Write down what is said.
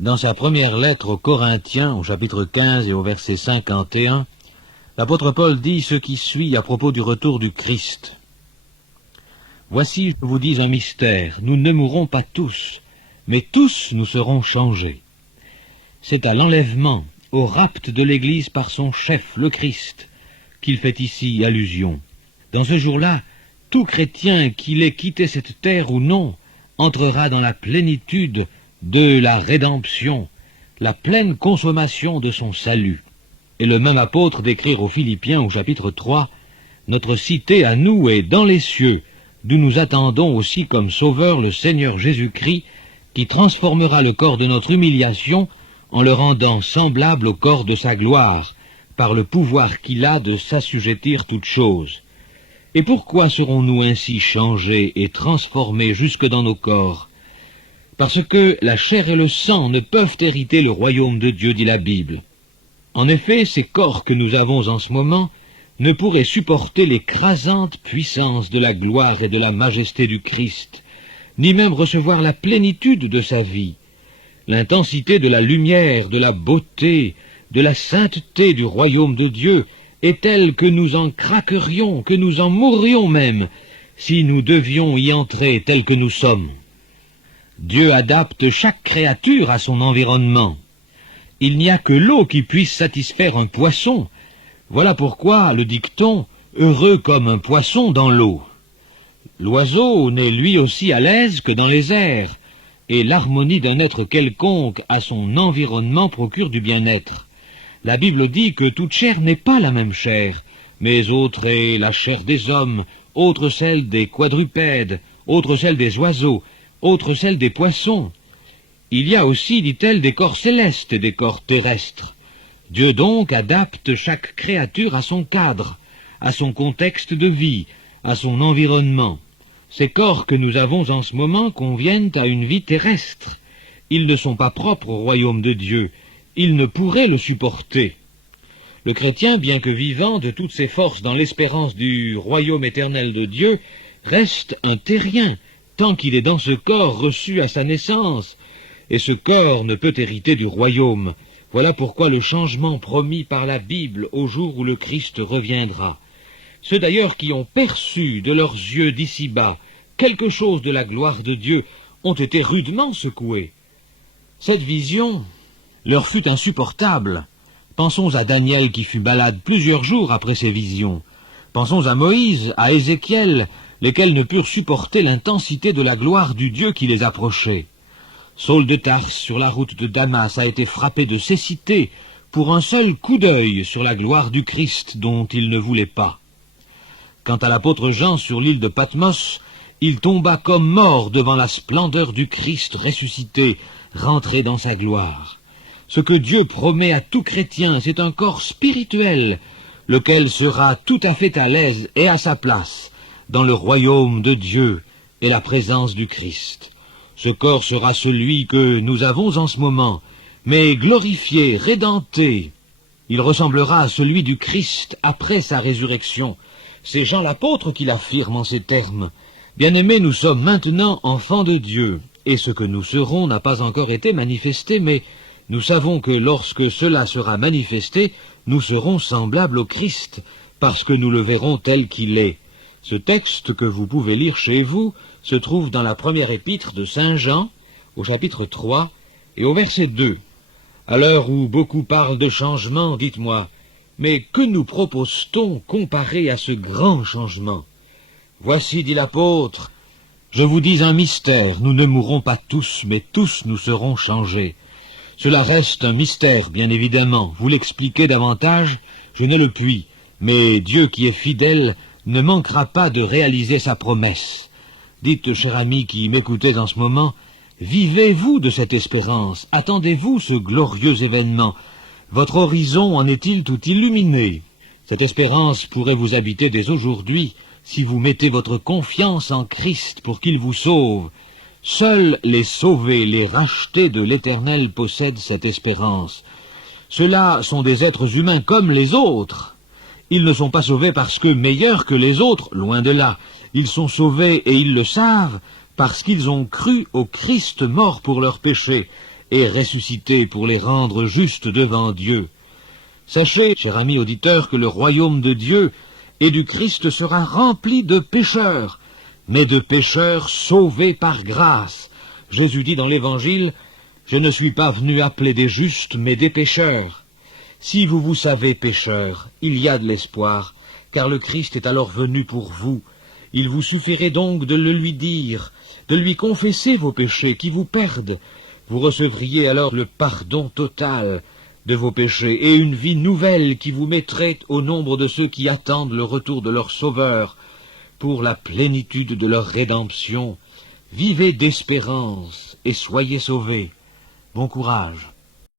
Dans sa première lettre aux Corinthiens, au chapitre 15 et au verset 51, l'apôtre Paul dit ce qui suit à propos du retour du Christ. « Voici, je vous dis un mystère, nous ne mourrons pas tous, mais tous nous serons changés. » C'est à l'enlèvement, au rapt de l'Église par son chef, le Christ, qu'il fait ici allusion. Dans ce jour-là, tout chrétien qu'il ait quitté cette terre ou non, entrera dans la plénitude de la rédemption, la pleine consommation de son salut. Et le même apôtre d'écrire aux Philippiens au chapitre 3, « Notre cité à nous est dans les cieux, d'où nous attendons aussi comme sauveur le Seigneur Jésus-Christ, qui transformera le corps de notre humiliation en le rendant semblable au corps de sa gloire, par le pouvoir qu'il a de s'assujettir toutes choses. Et pourquoi serons-nous ainsi changés et transformés jusque dans nos corps? Parce que la chair et le sang ne peuvent hériter le royaume de Dieu, dit la Bible. En effet, ces corps que nous avons en ce moment ne pourraient supporter l'écrasante puissance de la gloire et de la majesté du Christ, ni même recevoir la plénitude de sa vie. L'intensité de la lumière, de la beauté, de la sainteté du royaume de Dieu est telle que nous en craquerions, que nous en mourrions même, si nous devions y entrer tels que nous sommes. Dieu adapte chaque créature à son environnement. Il n'y a que l'eau qui puisse satisfaire un poisson. Voilà pourquoi le dicton « heureux comme un poisson dans l'eau ». L'oiseau n'est lui aussi à l'aise que dans les airs, et l'harmonie d'un être quelconque à son environnement procure du bien-être. La Bible dit que toute chair n'est pas la même chair, mais autre est la chair des hommes, autre celle des quadrupèdes, autre celle des oiseaux, autre celle des poissons. Il y a aussi, dit-elle, des corps célestes et des corps terrestres. Dieu donc adapte chaque créature à son cadre, à son contexte de vie, à son environnement. Ces corps que nous avons en ce moment conviennent à une vie terrestre. Ils ne sont pas propres au royaume de Dieu. Ils ne pourraient le supporter. Le chrétien, bien que vivant de toutes ses forces dans l'espérance du royaume éternel de Dieu, reste un terrien, tant qu'il est dans ce corps reçu à sa naissance, et ce corps ne peut hériter du royaume. Voilà pourquoi le changement promis par la Bible au jour où le Christ reviendra. Ceux d'ailleurs qui ont perçu de leurs yeux d'ici-bas quelque chose de la gloire de Dieu ont été rudement secoués. Cette vision leur fut insupportable. Pensons à Daniel qui fut malade plusieurs jours après ces visions. Pensons à Moïse, à Ézéchiel, lesquels ne purent supporter l'intensité de la gloire du Dieu qui les approchait. Saul de Tarse, sur la route de Damas, a été frappé de cécité pour un seul coup d'œil sur la gloire du Christ dont il ne voulait pas. Quant à l'apôtre Jean sur l'île de Patmos, il tomba comme mort devant la splendeur du Christ ressuscité, rentré dans sa gloire. Ce que Dieu promet à tout chrétien, c'est un corps spirituel, lequel sera tout à fait à l'aise et à sa place dans le royaume de Dieu et la présence du Christ. Ce corps sera celui que nous avons en ce moment, mais glorifié, rédenté. Il ressemblera à celui du Christ après sa résurrection. C'est Jean l'apôtre qui l'affirme en ces termes. Bien-aimés, nous sommes maintenant enfants de Dieu, et ce que nous serons n'a pas encore été manifesté, mais nous savons que lorsque cela sera manifesté, nous serons semblables au Christ, parce que nous le verrons tel qu'il est. Ce texte que vous pouvez lire chez vous se trouve dans la première épître de Saint Jean, au chapitre 3 et au verset 2. À l'heure où beaucoup parlent de changement, dites-moi, mais que nous propose-t-on comparé à ce grand changement? Voici, dit l'apôtre, je vous dis un mystère, nous ne mourrons pas tous, mais tous nous serons changés. Cela reste un mystère, bien évidemment. Vous l'expliquer davantage, je ne le puis, mais Dieu qui est fidèle ne manquera pas de réaliser sa promesse. Dites, cher ami qui m'écoutez en ce moment, vivez-vous de cette espérance, attendez-vous ce glorieux événement. Votre horizon en est-il tout illuminé? Cette espérance pourrait vous habiter dès aujourd'hui, si vous mettez votre confiance en Christ pour qu'il vous sauve. Seuls les sauvés, les rachetés de l'Éternel possèdent cette espérance. Ceux-là sont des êtres humains comme les autres. Ils ne sont pas sauvés parce que meilleurs que les autres, loin de là. Ils sont sauvés, et ils le savent, parce qu'ils ont cru au Christ mort pour leurs péchés, et ressuscité pour les rendre justes devant Dieu. Sachez, cher ami auditeur, que le royaume de Dieu et du Christ sera rempli de pécheurs, mais de pécheurs sauvés par grâce. Jésus dit dans l'Évangile, « Je ne suis pas venu appeler des justes, mais des pécheurs. » Si vous vous savez pécheurs, il y a de l'espoir, car le Christ est alors venu pour vous. Il vous suffirait donc de le lui dire, de lui confesser vos péchés qui vous perdent. Vous recevriez alors le pardon total de vos péchés et une vie nouvelle qui vous mettrait au nombre de ceux qui attendent le retour de leur Sauveur pour la plénitude de leur rédemption. Vivez d'espérance et soyez sauvés. Bon courage.